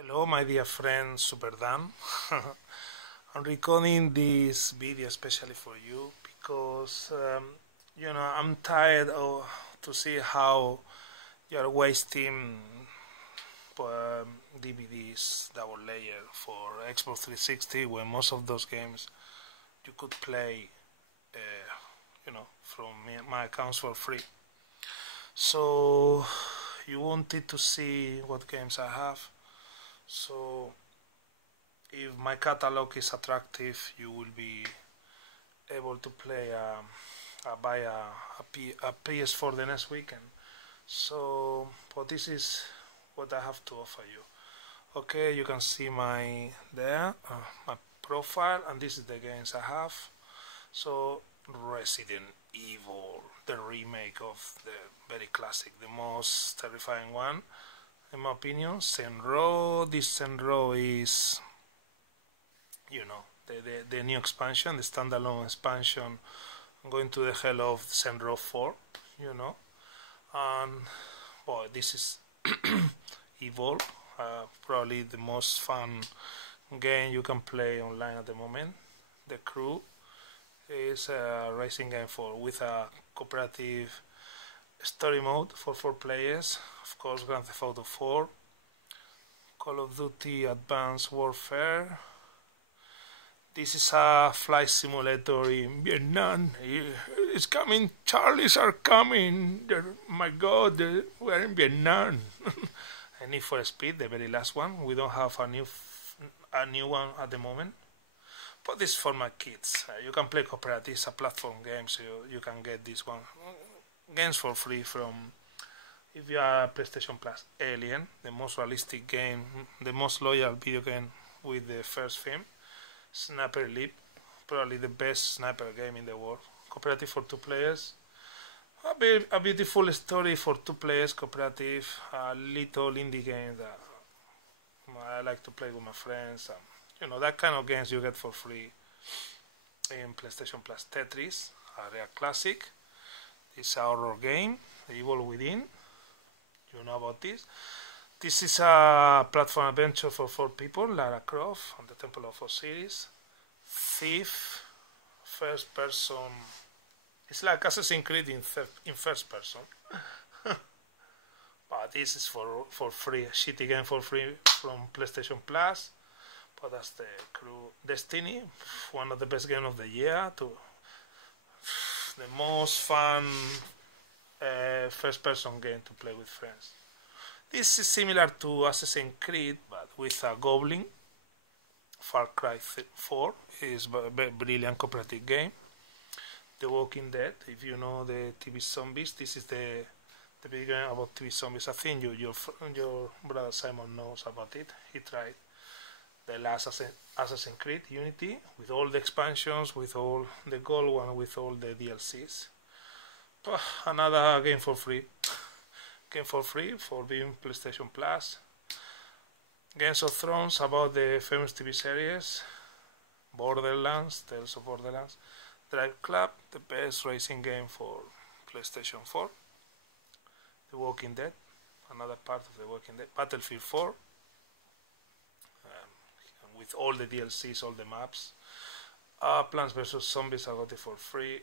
Hello, my dear friend Super Dan. I'm recording this video especially for you because I'm tired of to see how you're wasting DVDs double layer for Xbox 360 when most of those games you could play, from my accounts for free. So you wanted to see what games I have. So if my catalog is attractive, you will be able to play buy a PS4 the next weekend. So but this is what I have to offer you. Okay, you can see my profile, and this is the games I have. So Resident Evil, the remake of the very classic, the most terrifying one in my opinion. Senro, this Senro is, the new expansion, the standalone expansion, going to the hell of Senro 4, and boy, this is Evolve, probably the most fun game you can play online at the moment. The Crew is a racing game with a cooperative story mode for 4 players. Of course, Grand Theft Auto 4, Call of Duty Advanced Warfare. This is a flight simulator in Vietnam. It's coming, Charlies are coming. My God, we're in Vietnam. And Need for Speed, the very last one. We don't have a new one at the moment. But this is for my kids. You can play cooperative. It's a platform game, so you can get this one. Games for free from, if you are PlayStation Plus, Alien, the most realistic game, the most loyal video game with the first film. Sniper Elite, probably the best sniper game in the world. Cooperative for 2 players. A beautiful story for 2 players, cooperative, a little indie game that I like to play with my friends. That kind of games you get for free in PlayStation Plus. Tetris, a rare classic. It's a horror game, The Evil Within. You know about this. This is a platform adventure for 4 people, Lara Croft on the Temple of Osiris. Thief, first person. It's like Assassin's Creed in first person. But this is for free, a shitty game for free from PlayStation Plus. But that's the Crew. Destiny, one of the best games of the year. The most fun first person game to play with friends. This is similar to Assassin's Creed, but with a goblin. Far Cry 4 is a brilliant cooperative game. The Walking Dead, if you know the TV zombies, this is the big game about TV zombies. I think your brother Simon knows about it. He tried the last Assassin's Creed Unity with all the expansions, with all the gold one, with all the DLCs. Another game for free. Game for free for being PlayStation Plus. Games of Thrones, about the famous TV series. Borderlands, Tales of Borderlands. Drive Club, the best racing game for PlayStation 4. The Walking Dead, another part of The Walking Dead. Battlefield 4, with all the DLCs, all the maps. Plants vs Zombies, I got it for free.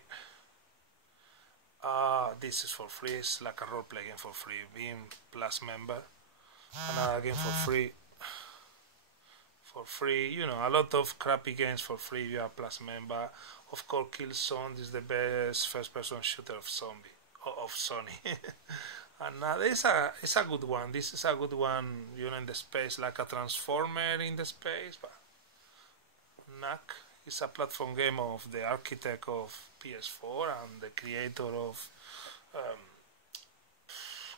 This is for free. It's like a role-play game for free. Being Plus member, another game for free. A lot of crappy games for free if you are Plus member. Of course, Killzone is the best first-person shooter of Sony. And it's a good one. This is a good one, in the space, like a Transformer in the space. But Knack is a platform game of the architect of PS4 and the creator of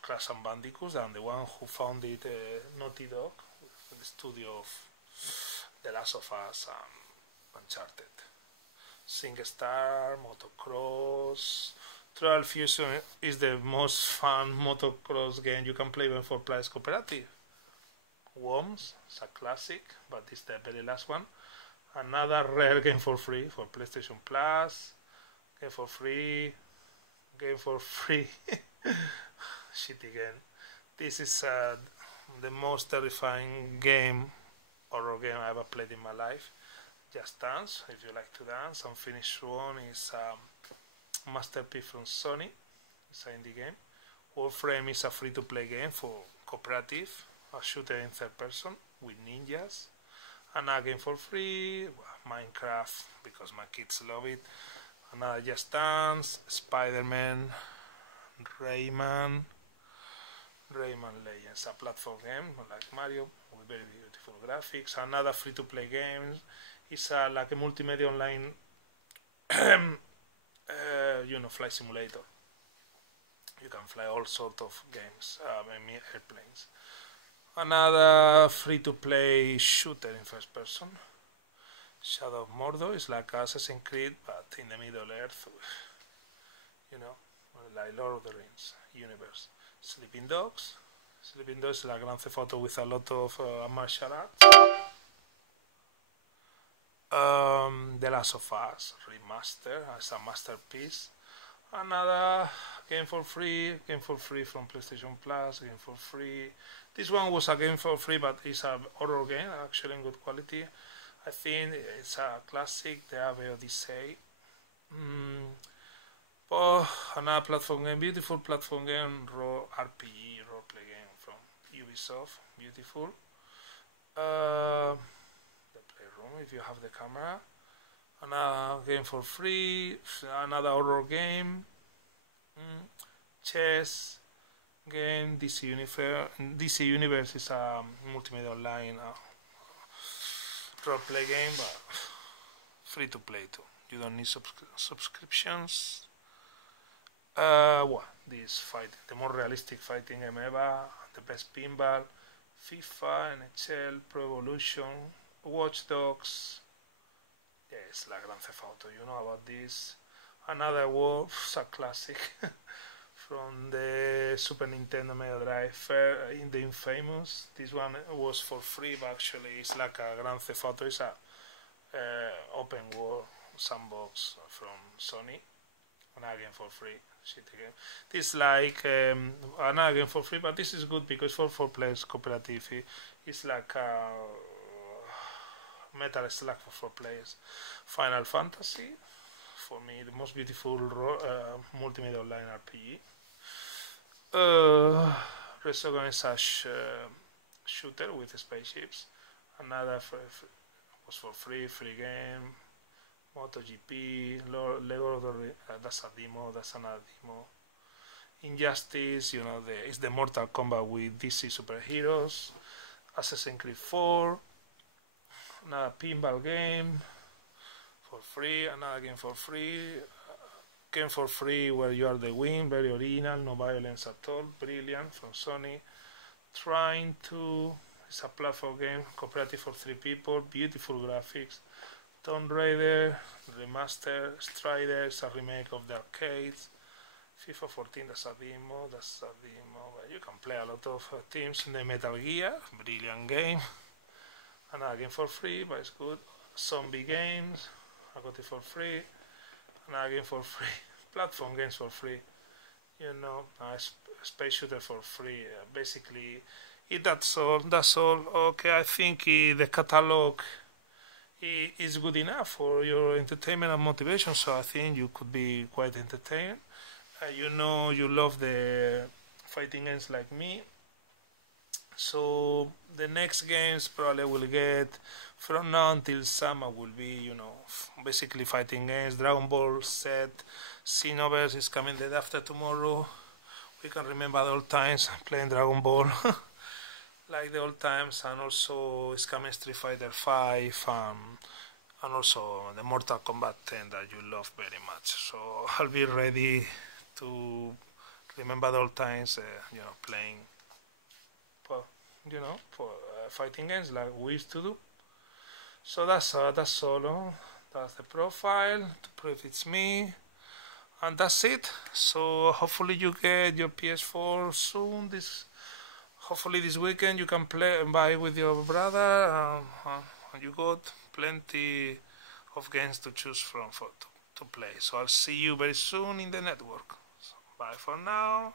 Crash and Bandicoot, and the one who founded Naughty Dog, the studio of The Last of Us and Uncharted. SingStar, Motocross. Trial Fusion is the most fun motocross game you can play even for players cooperative. Worms is a classic, but it's the very last one. Another rare game for free for PlayStation Plus. Game for free. Shitty game. This is the most terrifying game, horror game I ever played in my life. Just Dance, if you like to dance. Unfinished Swan is a masterpiece from Sony. It's an indie game. Warframe is a free-to-play game for cooperative, a shooter in third person with ninjas. Another game for free, Minecraft, because my kids love it. Another Just Dance, Spider-Man, Rayman Legends, a platform game like Mario with very beautiful graphics. Another free-to-play game is like a multimedia online, flight simulator. You can fly all sorts of games, airplanes. Another free-to-play shooter in first person, Shadow of Mordor, is like Assassin's Creed but in the Middle Earth, like Lord of the Rings universe. Sleeping Dogs is like Grand Theft Auto with a lot of martial arts. The Last of Us remaster as a masterpiece. Another game for free from PlayStation Plus, game for free. This one was a game for free, but it's a horror game, actually in good quality. I think it's a classic, the Ave Odyssey. Another platform game, beautiful platform game, RPG, role-play game from Ubisoft, beautiful. The Playroom, if you have the camera. Another game for free, another horror game, chess game, DC Universe is a multimedia online role-play game, but free to play too. You don't need subscriptions. This fight, the more realistic fighting game ever, the best pinball, FIFA, NHL, Pro Evolution, Watch Dogs. Yes, like Grand Theft Auto, you know about this. Another Wolves, a classic from the Super Nintendo Mega Drive, in the Infamous. This one was for free, but actually it's like a Grand Theft Auto. It's a open world sandbox from Sony. Another game for free. Game. This is like another game for free, but this is good because for 4 players cooperative. It's like Metal Slug for 4 players. Final Fantasy, for me, the most beautiful multimedia online RPG. Resogun is a shooter with spaceships. Another was for free game. MotoGP, that's a demo, that's another demo. Injustice, it's the Mortal Kombat with DC superheroes. Assassin's Creed 4, another pinball game for free, another game for free, where you are the win, very original, no violence at all, brilliant, from Sony. Trying to, it's a platform game, cooperative for 3 people, beautiful graphics. Tomb Raider, remaster. Strider is a remake of the arcades. FIFA 14, that's a demo. But you can play a lot of teams in the Metal Gear, brilliant game. Another game for free, but it's good. Zombie games, I got it for free. Another game for free. Platform games for free. A space shooter for free. Basically, that's all. Okay, I think the catalog is good enough for your entertainment and motivation, so I think you could be quite entertained. You love the fighting games like me, so the next games probably will get from now until summer will be basically fighting games. Dragon Ball Z Xenoverse is coming the day after tomorrow. We can remember the old times playing Dragon Ball like the old times, and also it's coming Street Fighter 5 and also the Mortal Kombat 10 that you love very much. So I'll be ready to remember the old times, playing, for fighting games like we used to do. So that's all. That's the profile to prove it's me, and that's it. So hopefully you get your PS4 soon. Hopefully this weekend you can buy with your brother, and you got plenty of games to choose from to play. So I'll see you very soon in the network. So bye for now.